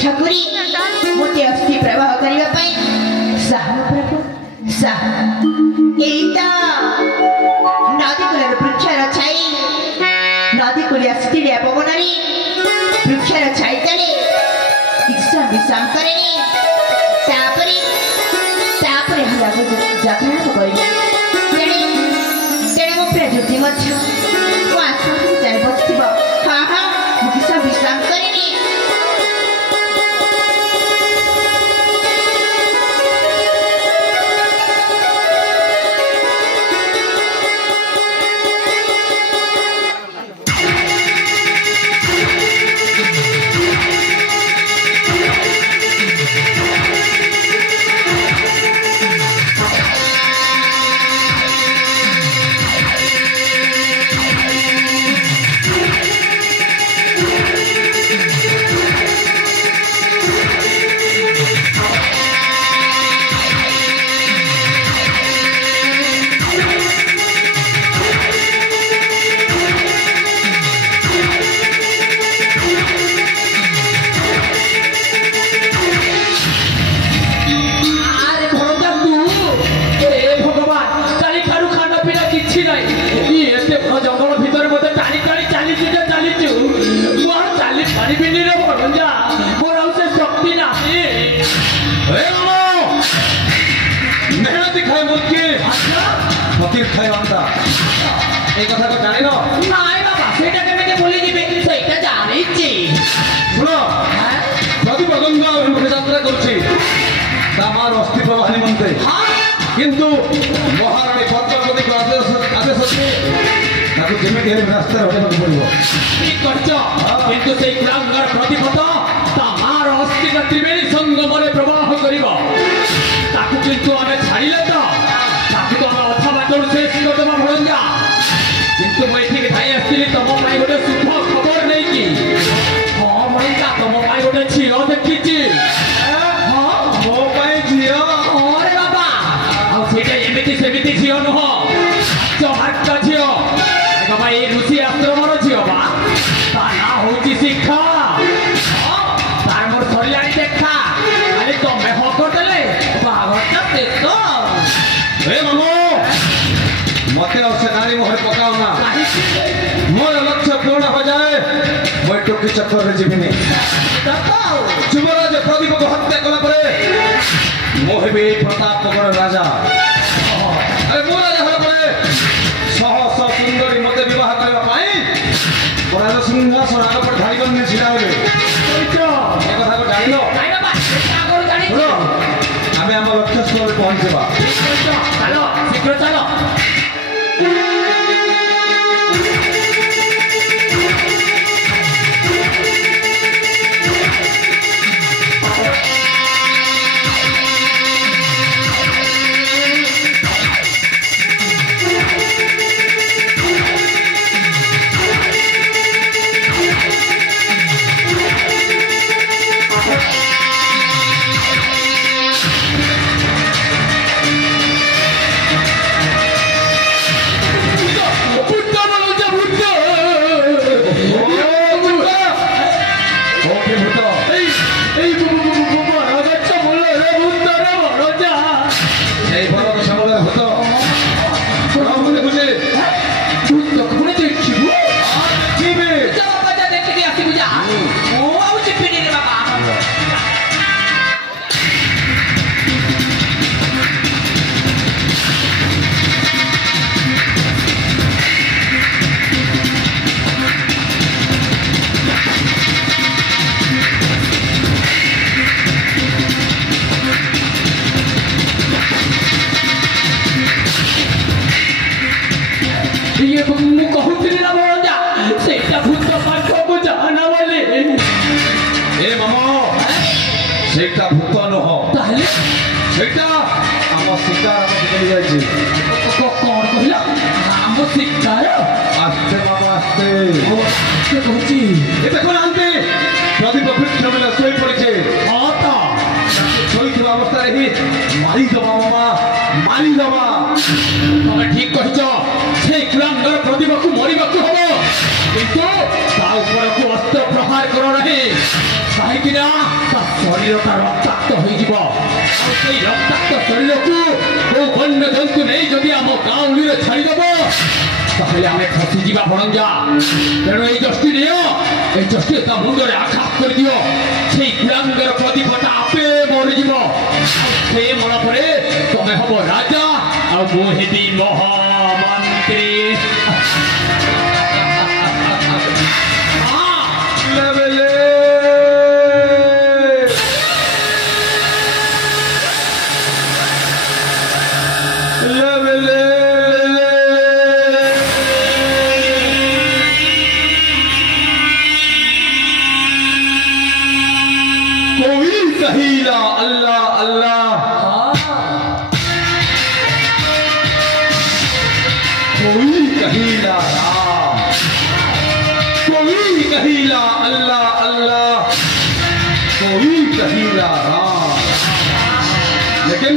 ठाकुरी मोटे अस्थि प्रवाह करने साहू प्रभु साहू नदी कूल वृक्षर छाई नदी कूलिया स्थिरिया पवन वृक्षर छाई तले विश्राम विश्राम करे यात्रा तेरे मो प्रिय ज्योति जाए बस हाँ हाँ मुझे विश्राम करे किंतु महाराणी पद्मावती को आदेश जमी रास्ता किंतु से प्रतिपद तार अस्थित त्रिवेणी संगम प्रवाह कर किंतु आम छाड़े तो अथा बाटर शेष करदे भणंजा किंतु मुझे थाई आसती तुम गोटे शुभ खबर नहीं कि हाँ भणंजा तुम गोटे झील देखी सेमती झील नुह चहार्का झील बाबा ये ऋषि आश्रम झील बा ना हूँ शिखा तार मोर सरला देखा अरे तुम्हें हकदेले मामू मत से नारी मुहर पकाओ ना मोर लक्ष्य पूर्ण हो जाए मैं ପକ୍ଷୀ ଚକ୍କରରେ ଯିବିନି। ଯୁବରାଜ ପ୍ରଦୀପକୁ ହତ୍ୟା କଲା ପରେ ମୁଁ ହେବି ଏଇ ପ୍ରତାପଗଡ଼ ରାଜା। ଆରେ ମୁଁ ରାଜା ହେଲା ପରେ ଶହ ଶହ ସୁନ୍ଦରୀ ମୋତେ ବିବାହ କରିବା ପାଇଁ ରାଜ ସିଂହାସନ ଆଗ ପଟେ ଧାଡ଼ି ବନ୍ଧି ଛିଡ଼ା ହେବେ। ଏ କଥାକୁ ଜାଣିଲ? ଆମେ ଆମ ଲକ୍ଷ୍ୟସ୍ଥଳରେ ପହଞ୍ଚିବା। ଚାଲ ଶୀଘ୍ର ଚାଲ। ସେଇଟା ଭୂତ ନୁହଁ, ତାହେଲେ ସେଇଟା ଆମ ଶିକାର ଯାଇଛି। କଣ କହିଲା? ଆମ ଶିକାର? ଆସ୍ତେ ବାବା ଆସ୍ତେ କହୁଛି ଏ ଦେଖୁନାହାନ୍ତି ପ୍ରଦୀପ ବୃକ୍ଷ ବିଲ ଶୋଇ ପଡ଼ିଛେ। ହଁ ତ ଶୋଇଥିବା ଅବସ୍ଥାରେ ହିଁ ମାରିଦବା ମାମା, ମାରିଦବା। ତମେ ଠିକ କହିଛ। ସେଇ କୁଳାଙ୍ଗର ପ୍ରଦୀପକୁ ମରିବାକୁ ହବ, କିନ୍ତୁ ତା ଉପରକୁ ଅସ୍ତ୍ର ପ୍ରହାର କର ନାହିଁ, କାହିଁକି ନା ତା ଶରୀରଟା ରକ୍ତାକ୍ତ ହୋଇଯିବ। ଆଉ ସେଇ ରକ୍ତାକ୍ତ ଶରୀରକୁ କୋଉ ବନ୍ୟ ଜନ୍ତୁ ନେଇ ଯଦି ଆମ ଗାଉଁଲିରେ ଛାଡ଼ିଦେବ ତାହେଲେ ଆମେ ଫସିଯିବା ଭଣଞ୍ଜା। ତେଣୁ ଏଇ ଜଷ୍ଟି ନିଅ, এই ଜଷ୍ଟି ତା ମୁଣ୍ଡରେ ଆଘାତ କରିଦିଅ। ସେଇ କୁଳାଙ୍ଗର ପ୍ରଦୀପଟା ଆପେ ମରିଯିବ। ଆଉ ସେ ମଲା ପରେ ତମେ ହବ ରାଜା ଆଉ ମୁଁ ହେବି ମହାମନ୍ତ୍ରୀ। अल्लाह अल्लाह कोई कहीला राम, कोई कहीला अल्लाह अल्लाह, कोई कहीला राम। लेकिन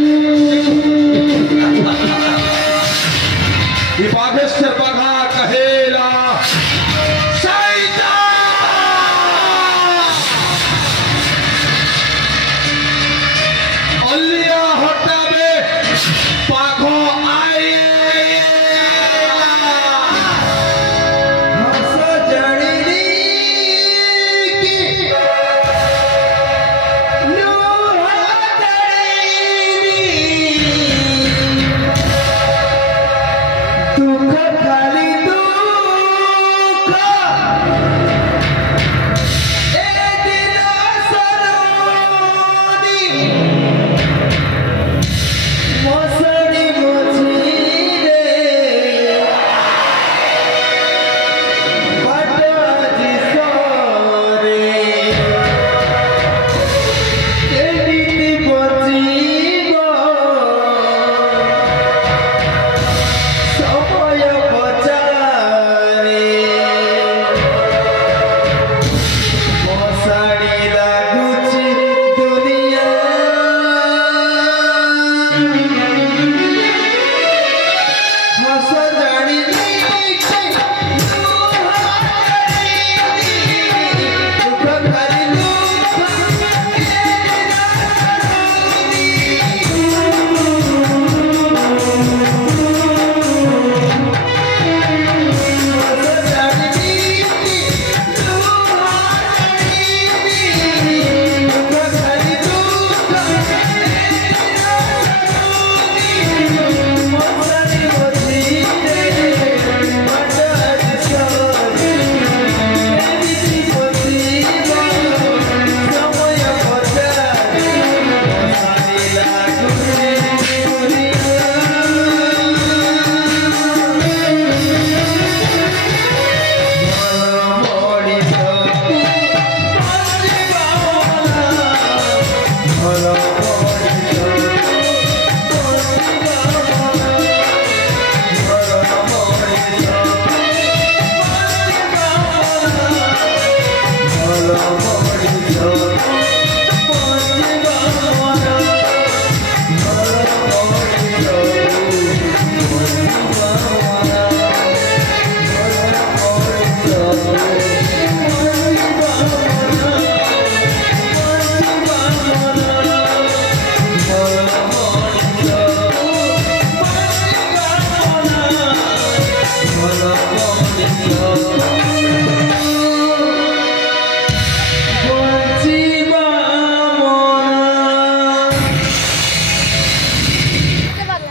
ये बागेश्वर बाघ